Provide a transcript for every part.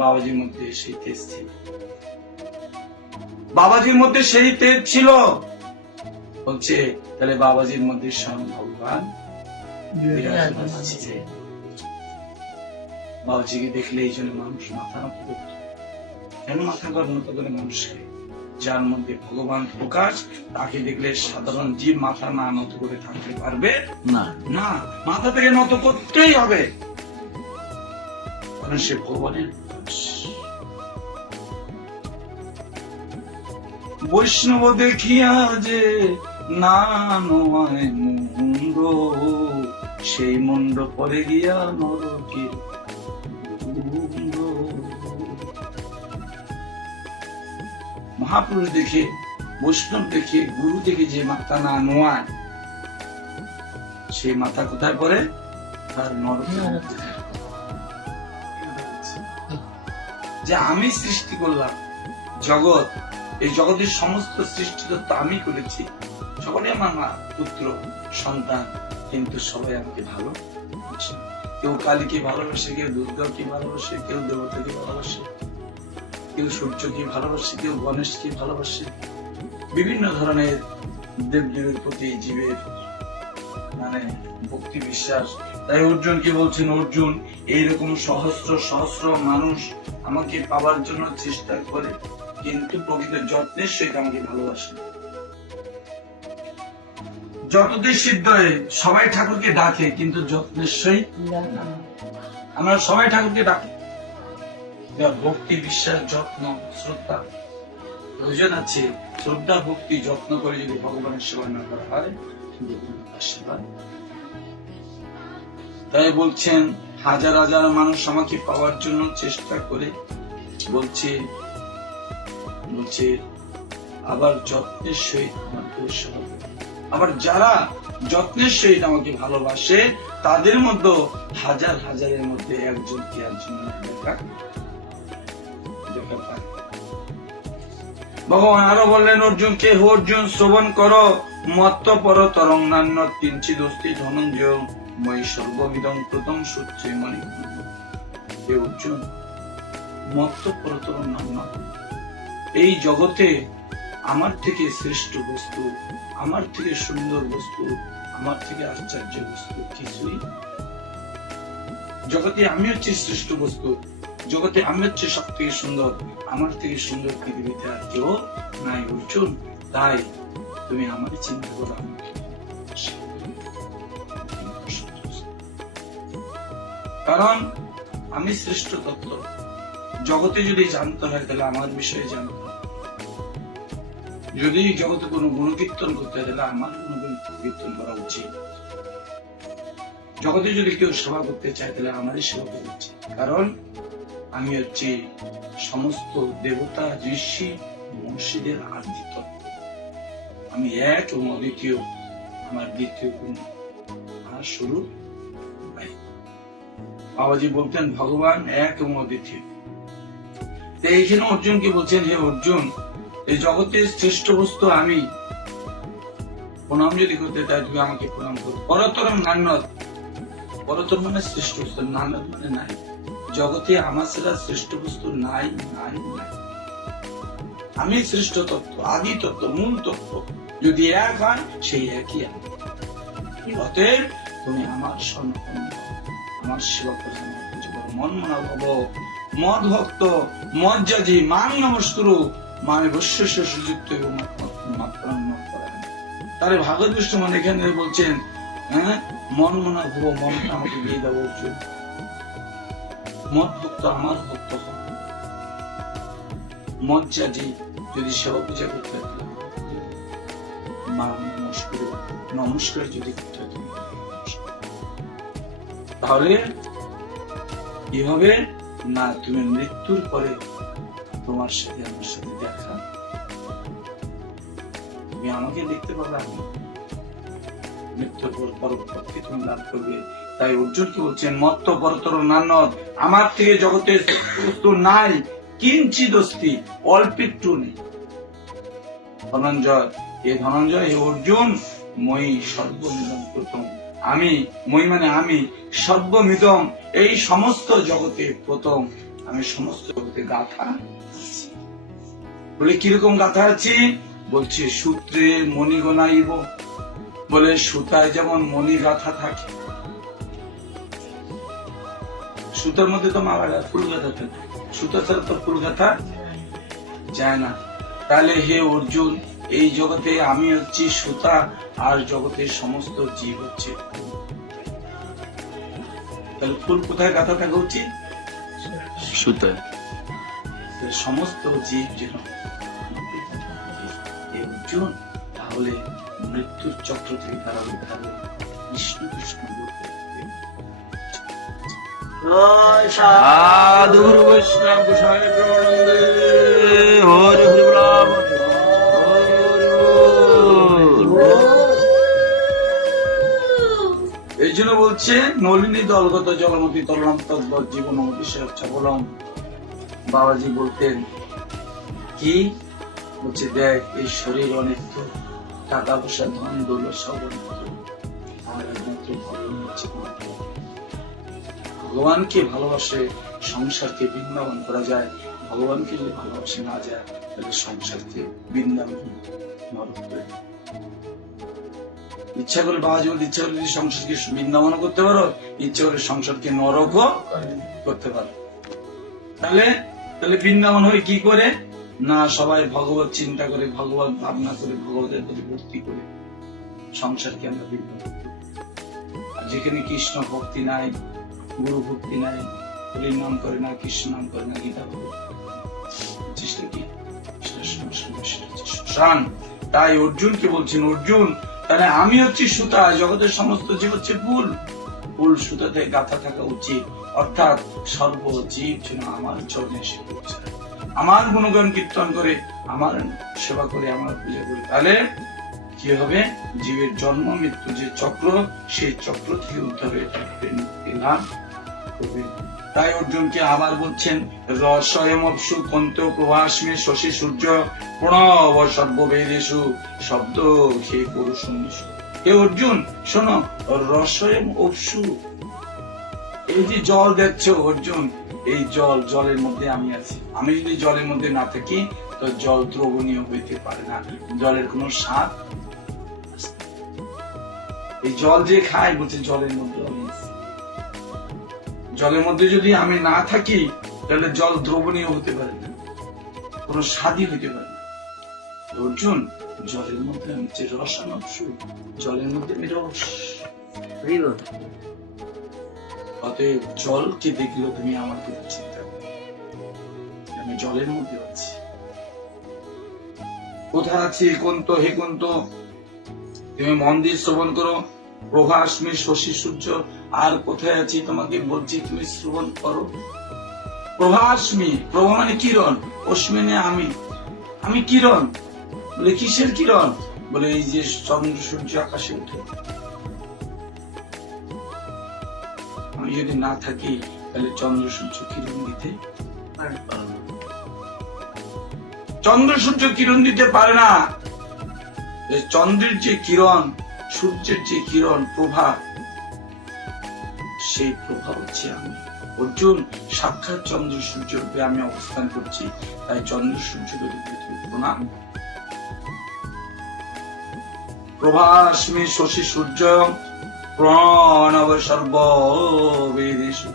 বাবাজির মধ্যে সেই তেজ ছিল, বাবাজির মধ্যে সেই তেজ ছিল। বলছে তাহলে বাবাজির মধ্যে স্বয়ং ভগবান বিরাজমান আছে। বাবাজিকে দেখলে এই জন্য মানুষ মাথা নত করত। কেন মাথা নত করে মানুষকে? যার মধ্যে ভগবান প্রকাশ, তাকে দেখলে সাধারণ জীব মাথা না নত করে থাকতে পারবে না। না, মাথা থেকে নত করতেই হবে, কারণ সে ভগবানের প্রকাশ। বৈষ্ণব দেখিয়া যে না নয় মুন্ড, সেই মুন্ড পরে গিয়া নরকে। মহাপুরুষ দেখে, বৈষ্ণব দেখে, গুরু দেখে যে মাথা না নোয়ায়, সেই মাথা কোথায় পড়ে? তার নরকে। যে আমি সৃষ্টি করলাম জগৎ, এই জগতের সমস্ত সৃষ্টি তো আমি করেছি, সকলে আমার মা পুত্র সন্তান, কিন্তু সবাই আমাকে ভালোবাসে। কেউ কালীকে ভালোবাসে, কেউ দুর্গাকে ভালোবাসে, কেউ দেবতাকে ভালোবাসে, কেউ সূর্যকে ভালোবাসে, কেউ গণেশকে ভালোবাসে। বিভিন্ন ধরনের দেবদেবীর প্রতি জীবের মানে ভক্তি বিশ্বাস। তাই অর্জুন কি বলছেন? অর্জুন, এইরকম সহস্র সহস্র মানুষ আমাকে পাওয়ার জন্য চেষ্টা করে, কিন্তু প্রকৃত যত্নের সহিত আমাকে ভালোবাসে। যতদিন সিদ্ধ হয়ে সবাই ঠাকুরকে ডাকে, কিন্তু যত্নের সহিত আমরা সবাই ঠাকুরকে ডাকি। ভক্তি বিশ্বাস যত্ন শ্রদ্ধা প্রয়োজন আছে। শ্রদ্ধা ভক্তি যত্ন করে যদি ভগবানের সেবা না করা হয়, তাই বলছেন হাজার হাজার মানুষ আমাকে পাওয়ার জন্য চেষ্টা করে, বলছে আবার যত্নের সহিত আমাকে সেবা করে। আবার যারা যত্নের সহিত আমাকে ভালোবাসে, তাদের মধ্যে হাজার হাজারের মধ্যে একজনকে একজন দেখা পায়। ভগবান আরো বললেন অর্জুনকে, হে অর্জুন, শ্রবণ করো, মত্ত পর তরং নান্য কিঞ্চিৎ অস্তি ধনঞ্জয় মই সর্বমিদং প্রথম সূত্রে মণি। হে অর্জুন, মত্ত পর তরং নান্য, এই জগতে আমার থেকে শ্রেষ্ঠ বস্তু, আমার থেকে সুন্দর বস্তু, আমার থেকে আশ্চর্য বস্তু কিছুই। জগতে আমি হচ্ছে শ্রেষ্ঠ বস্তু, জগতে আমি হচ্ছে সব থেকে সুন্দর, আমার থেকে সুন্দর পৃথিবীতে আর কেউ নাই অর্জুন। তাই তুমি আমার চিন্তা করো। কারণ আমি শ্রেষ্ঠ তত্ত্ব, জগতে যদি জানতে হয় তাহলে আমার বিষয়ে জানতে হয়। যদি জগতে কোনো গুণকীর্তন করতে হয় তাহলে আমার গুণকীর্তন করা উচিত। জগতে যদি কেউ সেবা করতে চায় তাহলে আমারই সেবা করা উচিত। কারণ আমি হচ্ছে সমস্ত দেবতা ঋষি মহর্ষিদের আদি তত্ত্ব। আমি এক এবং অদ্বিতীয়, আমার দ্বিতীয় কোন আর শুরু নাই। বাবাজি বলতেন ভগবান এক এবং অদ্বিতীয়। এইখানে অর্জুনকে বলছেন, হে অর্জুন, এই জগতের শ্রেষ্ঠ বস্তু আমি। প্রণাম যদি করতে চাই তুমি আমাকে প্রণাম করো। পরতরম নান্যত, পরতর মানে শ্রেষ্ঠ বস্তু, নান্যত মানে নাই। জগতে আমার ছাড়া শ্রেষ্ঠ বস্তু নাই নাই নাই। আমি শ্রেষ্ঠ তত্ত্ব, আদি তত্ত্ব, মূল তত্ত্ব। যদি এক হয় সেই একই আমি। অতএব তুমি আমার স্বর্ণ, আমার সেবা করে মন মনা ভব, মদ ভক্ত, মজ্জাজি, মান নমস্কুরু, মানে বৈশ্যস্য সুযুক্ত এবং তারে ভাগবত বিষ্ণু মানে এখানে বলছেন, হ্যাঁ, মন মনা ভব, মন আমাকে দিয়ে দেবো উচিত। মদ ভক্ত আমার ভক্ত হোক, মজ্জাজি যদি সেবা পূজা করতে হয় মান নমস্কুরু, নমস্কার যদি করতে হয় তাহলে কি হবে না, তুমি মৃত্যুর পরে তোমার সাথে আমার সাথে দেখা, তুমি আমাকে দেখতে পাবে, আমি মৃত্যুর পর পরবর্তী তুমি লাভ করবে। তাই অর্জুন কি বলছেন, মত্ত পরতর নান্যত, আমার থেকে জগতের বস্তু নাই, কিঞ্চিৎ অস্তি, অল্প একটু নেই। ধনঞ্জয়, এ ধনঞ্জয়, হে অর্জুন, মই সর্বমিদং প্রথম, আমি, মই মানে আমি, সর্বমিদং এই সমস্ত জগতে প্রথম আমি সমস্ত জগতে গাথা আছি। বলে কিরকম গাথা আছি? বলছে সূত্রে মণি গনাইব, বলে সুতায় যেমন মণি গাথা থাকে, সুতার মধ্যে তো মালা ফুল গাথা থাকে, সুতা ছাড়া তো ফুল গাথা যায় না। তাহলে হে অর্জুন, এই জগতে আমি হচ্ছি সুতা, আর জগতের সমস্ত জীব হচ্ছে ফুল। তাহলে ফুল কোথায় গাথা থাকা উচিত? সুতায়। সমস্ত জীব যেন অর্জুন, তাহলে মৃত্যুর চক্র থেকে তারা উদ্ধার কৃষ্ণ কৃষ্ণ বলতে সাধু বৈষ্ণব গোসাই প্রণন্দে হরি হরি বল। এই জন্য বলছে নলিনী দলগত জলমতি তরলম তদ্বৎ জীবনমতি সবলম। বাবাজি বলতেন কি? বলছে দেখ, এই শরীর অনিত্য, টাকা পয়সা ধন দৌলত সব অনিত্য, আর একমাত্র ভগবান হচ্ছে নিত্য। ভগবানকে ভালোবাসে সংসারকে বৃন্দাবন করা যায়, ভগবানকে যদি ভালোবাসে না যায় তাহলে সংসারকে বৃন্দাবন নরক করে। ইচ্ছা করে বাবা জীবন ইচ্ছা করে যদি সংসারকে বৃন্দাবন করতে পারো, ইচ্ছা করে সংসারকে নরকও করতে পারো। তাহলে তাহলে বৃন্দাবন হয়ে কি করে? না সবাই ভগবত চিন্তা করে, ভগবত ভাবনা করে, ভগবতের প্রতি ভক্তি করে সংসারকে আমরা বৃন্দাবন করি। আর যেখানে কৃষ্ণ ভক্তি নাই, গুরু ভক্তি নাই, হরির নাম করে না, কৃষ্ণ নাম করে না, গীতা করে চেষ্টা কি শ্মশান। তাই অর্জুনকে বলছেন, অর্জুন তাহলে আমি হচ্ছি সুতা, জগতের সমস্ত জীব হচ্ছে ফুল, ফুল সুতাতে গাঁথা থাকা উচিত। অর্থাৎ সর্বজীব যেন আমার চরণে এসে পৌঁছায়, আমার গুণগান কীর্তন করে, আমার সেবা করে, আমার পূজা করে। তাহলে কি হবে? জীবের জন্ম মৃত্যু যে চক্র, সেই চক্র থেকে উদ্ধার হয়ে থাকবে, মুক্তি লাভ করবে। তাই অর্জুনকে আবার বলছেন রসয়মপসু কন্ত প্রভাসমে শশী সূর্য প্রণব সর্ববেদেষু শব্দ হে পুরুষ। হে অর্জুন শোনো, রসয়ম অপসু, এই যে জল দেখছো অর্জুন, এই জলের মধ্যে আমি আছি। আমি যদি জলের মধ্যে না থাকি তো জল দ্রবণীয় হইতে পারে না, জলের কোন স্বাদ। এই জল যে খায় বলছে জলের মধ্যে আমি আছি। জলের মধ্যে যদি আমি না থাকি তাহলে জল দ্রবণীয় হতে পারে না, কোন স্বাদই হইতে পারে না। অর্জুন জলের মধ্যে আমি যে রসানপসু, জলের মধ্যে আমি রস। অতএব জলকে দেখলেও তুমি আমার কথা চিন্তা করো, আমি জলের মধ্যে আছি। কোথায় আছি? কুন্ত হে কুন্ত, তুমি মন্দির শ্রবণ করো, প্রভাসমে শশী সূর্য। আর কোথায় আছি তোমাকে বলছি, তুমি শ্রবণ করো। প্রভাসমে, প্রভা মানে কিরণ, অশ্মিনে আমি, আমি কিরণ। বলে কিসের কিরণ? বলে এই যে চন্দ্র সূর্য আকাশে উঠে। আমি যদি না থাকি তাহলে চন্দ্র সূর্য কিরণ দিতে পারে না। চন্দ্র সূর্য কিরণ দিতে পারে না। চন্দ্রের যে কিরণ, সূর্যের যে কিরণ প্রভা, সেই প্রভা হচ্ছে আমি। অর্জুন সাক্ষাৎ চন্দ্র সূর্য রূপে আমি অবস্থান করছি, তাই চন্দ্র সূর্য প্রণাম। প্রভাসমে শশী সূর্য প্রণব সর্ববেদেষু।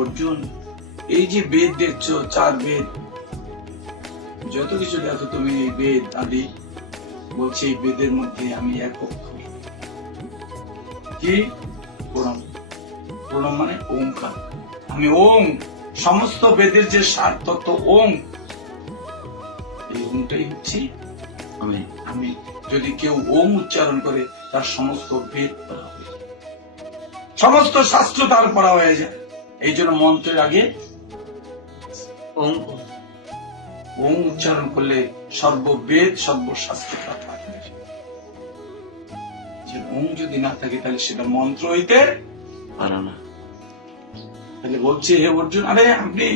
অর্জুন এই যে বেদ দেখছো, 4 বেদ, যত কিছু দেখো তুমি এই বেদ আদি, বলছে এই বেদের মধ্যে আমি এক অক্ষর। কি? প্রণব। প্রণব মানে ওঙ্কার, আমি ওং। সমস্ত বেদের যে সার তত্ত্ব ওং, এই ওংটাই হচ্ছে আমি। আমি যদি কেউ ওং উচ্চারণ করে তার সমস্ত বেদ পড়া হয়ে যায়, সমস্ত শাস্ত্র তার পড়া হয়ে যায়। এই জন্য মন্ত্রের আগে ওং ওং উচ্চারণ করলে সর্ববেদ সর্বশাস্ত্র তার পাঠ হয়ে যায়। ওং যদি না থাকে তাহলে সেটা মন্ত্র হইতে পারে না। তাহলে বলছে হে অর্জুন, আরে আপনি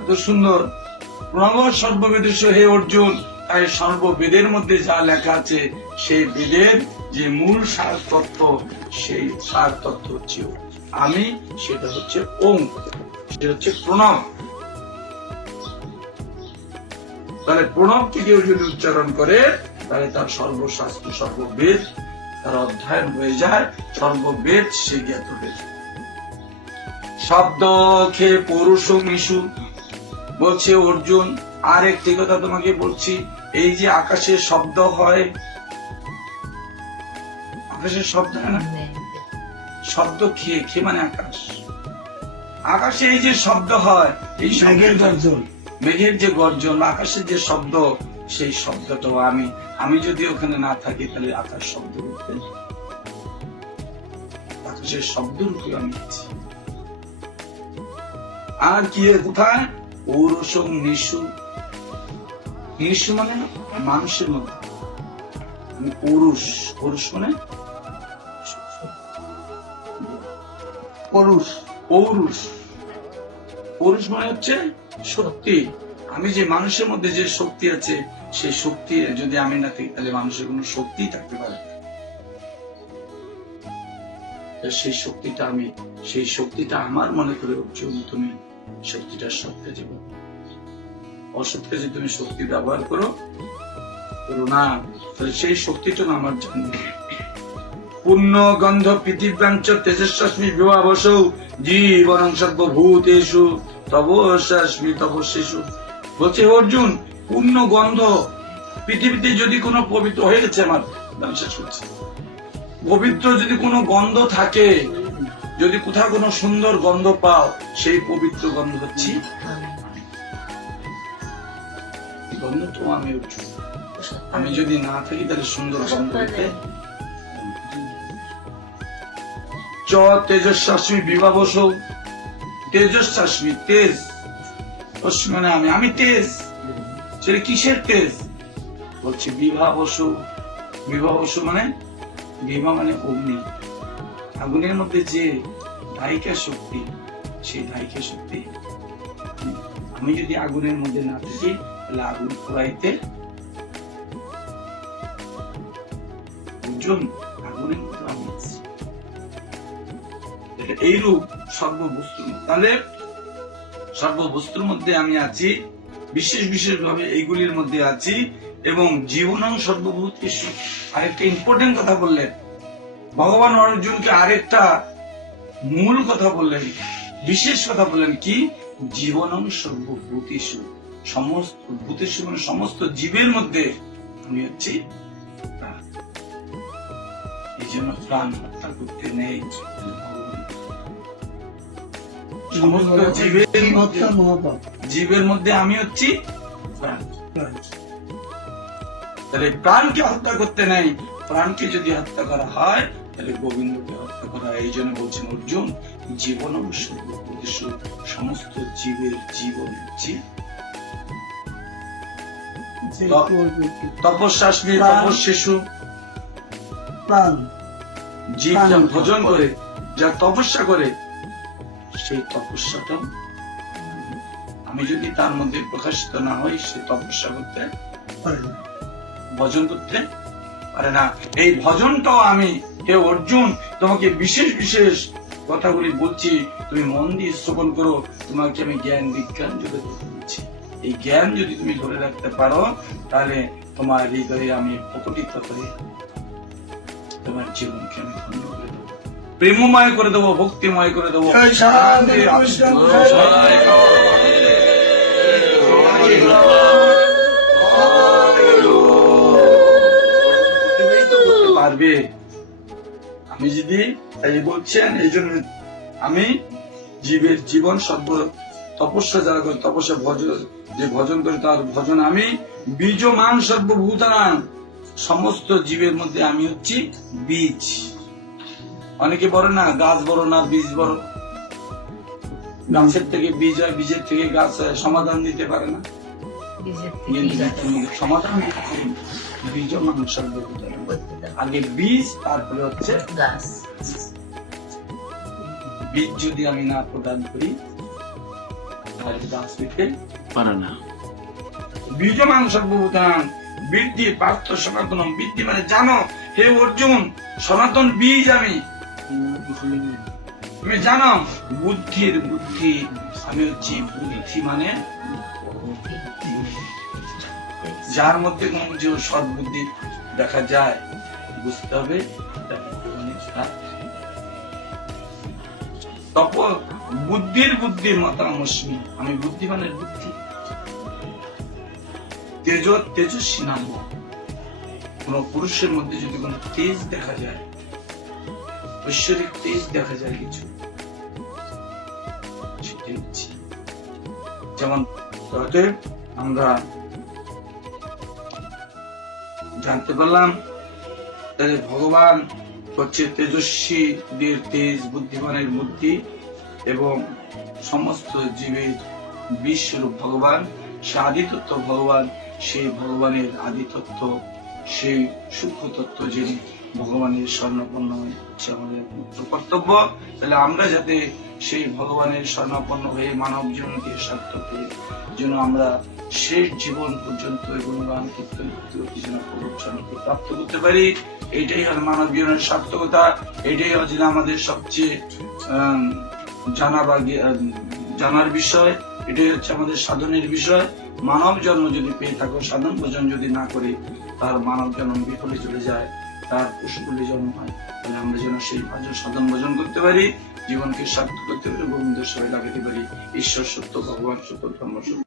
এত সুন্দর প্রণব সর্ববেদেষু, হে অর্জুন, তাই সর্ববেদের মধ্যে যা লেখা আছে সেই বেদের যে মূল সার তত্ত্ব, সেই সার তত্ত্ব হচ্ছে আমি, সেটা হচ্ছে ওং, সেটা হচ্ছে প্রণব। তাহলে প্রণবকে কেউ যদি উচ্চারণ করে তাহলে তার সর্বশাস্ত্র সর্ববেদ তার অধ্যয়ন হয়ে যায়, সর্ববেদ সে জ্ঞাত হয়ে যায়। শব্দ খেয়ে পৌরুষ মিশু বলছে অর্জুন। আর একটি কথা তোমাকে বলছি, এই যে আকাশে শব্দ হয়, আকাশের শব্দ হয় না, শব্দ খেয়ে, খেয়ে মানে আকাশ, আকাশে এই যে শব্দ হয়, এই মেঘের গর্জন, মেঘের যে গর্জন, আকাশের যে শব্দ, সেই শব্দটাও আমি যদি ওখানে না থাকি তাহলে আকাশ শব্দ রূপে, আকাশের শব্দ রূপে আমি আছি। আর কি কোথায়? পৌরুষং নিশু, নিশু মানে মানুষের মধ্যে, আমি পুরুষ, পুরুষ মানে পুরুষ, পৌরুষ, পুরুষ মানে হচ্ছে শক্তি। আমি যে মানুষের মধ্যে যে শক্তি আছে, সেই শক্তি যদি আমি না থাকি তাহলে মানুষের কোনো শক্তি থাকতে পারে না। সেই শক্তিটা আমি, সেই শক্তিটা আমার মনে করে অর্জুন তুমি শক্তিটা সৎ কাজে করো, অসৎ কাজে তুমি শক্তি ব্যবহার করো না, তাহলে সেই শক্তিটা আমার জন্য। পুণ্য গন্ধ পৃথিব্যাঞ্চ তেজস্বাস্মি বিভাবসৌ জীবনং সর্বভূতেষু তবস্যাস্মি তপস্যেষু। বলছে অর্জুন, পুণ্য গন্ধ পৃথিবীতে যদি কোনো পবিত্র হয়ে গেছে, আমার শেষ হচ্ছে, পবিত্র যদি কোনো গন্ধ থাকে, যদি কোথাও কোনো সুন্দর গন্ধ পাও, সেই পবিত্র গন্ধ হচ্ছে গন্ধ তো আমি অর্জুন। আমি যদি না থাকি তাহলে সুন্দর গন্ধ হইতে চ তেজস্বাস্মি বিভাবসৌ, তেজস্বাস্মি তেজ, মানে আমি তেজ, সেটা কিসের তেজ? বলছে বিভাবসৌ, বিভাবসৌ মানে বিভা মানে অগ্নি, আগুনের মধ্যে যে ধায়িকা শক্তি, সেই ধায়িকা শক্তি আমি যদি আগুনের মধ্যে না থাকি তাহলে আগুন পোড়াইতে অর্জুন আগুনের মধ্যে আমি আছি। এইরূপ সর্ববস্তু, তাহলে সর্ববস্তুর মধ্যে আমি আছি, বিশেষ বিশেষ ভাবে এইগুলির মধ্যে আছি, এবং জীবনং সর্বভূতেষু। আরেকটা ইম্পর্টেন্ট কথা বললেন ভগবান অর্জুনকে, আরেকটা মূল কথা বললেন, বিশেষ কথা বললেন কি? জীবনং সর্বভূতেষু, সমস্ত ভূতেষু মানে সমস্ত জীবের মধ্যে আমি হচ্ছি প্রাণ। এই জন্য প্রাণ হত্যা করতে নেই। সমস্ত জীবের মধ্যে আমি হচ্ছি প্রাণ। তাহলে প্রাণকে হত্যা করতে নেই, প্রাণকে যদি হত্যা করা হয় তাহলে গোবিন্দকে হত্যা করা। এই জন্য বলছেন অর্জুন, জীবন সর্বভূতেষু, সমস্ত জীবের জীবন হচ্ছে তপস্যাস্মি তপস্যেষু। প্রাণ জীব যা ভজন করে, যা তপস্যা করে, সেই তপস্যাটা আমি যদি তার মধ্যে প্রকাশিত না হই, সে তপস্যা করতে পারে না, ভজন করতে পারে না। এই ভজনটাও আমি, হে অর্জুন, তোমাকে বিশেষ বিশেষ কথাগুলি বলছি, তুমি মন দিয়ে শ্রবণ করো, তোমাকে আমি জ্ঞান বিজ্ঞান জুড়ে বলছি। এই জ্ঞান যদি তুমি ধরে রাখতে পারো তাহলে তোমার হৃদয়ে আমি প্রকটিত হয়ে তোমার জীবনকে আমি ধন্য করে দেবো, প্রেমময় করে দেবো, ভক্তিময় করে দেবো। পারবে আমি যদি, তাই বলছেন, এই জন্য আমি জীবের জীবন সর্ব তপস্যা যারা করে, তপস্যা ভজন যে ভজন করে তার ভজন আমি, বীজমান সর্বভূতানাং, সমস্ত জীবের মধ্যে আমি হচ্ছি বীজ। অনেকে বলে না গাছ বড় না বীজ বড়, গাছের থেকে বীজ হয়, বীজের থেকে গাছ হয়, সমাধান দিতে পারে না, সমাধান দিতে পারে না। বীজমান সর্বভূতানাং, আগে বীজ তারপরে হচ্ছে গাছ। বীজ যদি আমি না প্রদান করি তাহলে গাছ হইতে পারে না। বীজমান সর্বভূতানাং বৃদ্ধি পার্থ সনাতনম, বৃদ্ধি মানে জানো হে অর্জুন, সনাতন বীজ আমি। তুমি জানো বুদ্ধির বুদ্ধি, আমি হচ্ছি বুদ্ধি মানে যার মধ্যে কোন যে সৎ বুদ্ধি দেখা যায় বুঝতে হবে তখন বুদ্ধির বুদ্ধির মাতামস্মি, আমি বুদ্ধিমানের বুদ্ধি। তেজস্বী নাম, কোন পুরুষের মধ্যে যদি কোন তেজ দেখা যায়, ঐশ্বরিক তেজ দেখা যায় কিছু, সেটাই হচ্ছে যেমন আমরা জানতে পারলাম তাহলে ভগবান হচ্ছে তেজস্বীদের তেজ, বুদ্ধিমানের বুদ্ধি এবং সমস্ত জীবের বিশ্বরূপ ভগবান, সে আদিতত্ত্ব ভগবান, সেই ভগবানের আদিতত্ত্ব, সেই সূক্ষ্ম তত্ত্ব যিনি ভগবানের স্বর্ণাপন্ন হচ্ছে আমাদের মুখ্য কর্তব্য। তাহলে আমরা যাতে সেই ভগবানের স্বর্ণাপন্ন হয়ে মানব জীবনকে সার্থকের জন্য আমরা শেষ জীবন পর্যন্ত গুণগান কীর্তন যেন প্রবচনকে প্রাপ্ত করতে পারি, এটাই হল মানব জীবনের সার্থকতা। এটাই হচ্ছে আমাদের সবচেয়ে জানার বিষয়, এটাই হচ্ছে আমাদের সাধনের বিষয়। মানব জন্ম যদি পেয়ে থাকো, সাধন ভোজন যদি না করে তার মানব জন্ম বিফলে চলে যায়, তার পশুকুলে জন্ম হয়। তাহলে আমরা যেন সেই সাধন ভোজন করতে পারি, জীবনকে সার্থক করতে পারি, গোবিন্দের সবাই লাগাতে পারি। ঈশ্বর সত্য, ভগবান সত্য, ধর্ম সত্য।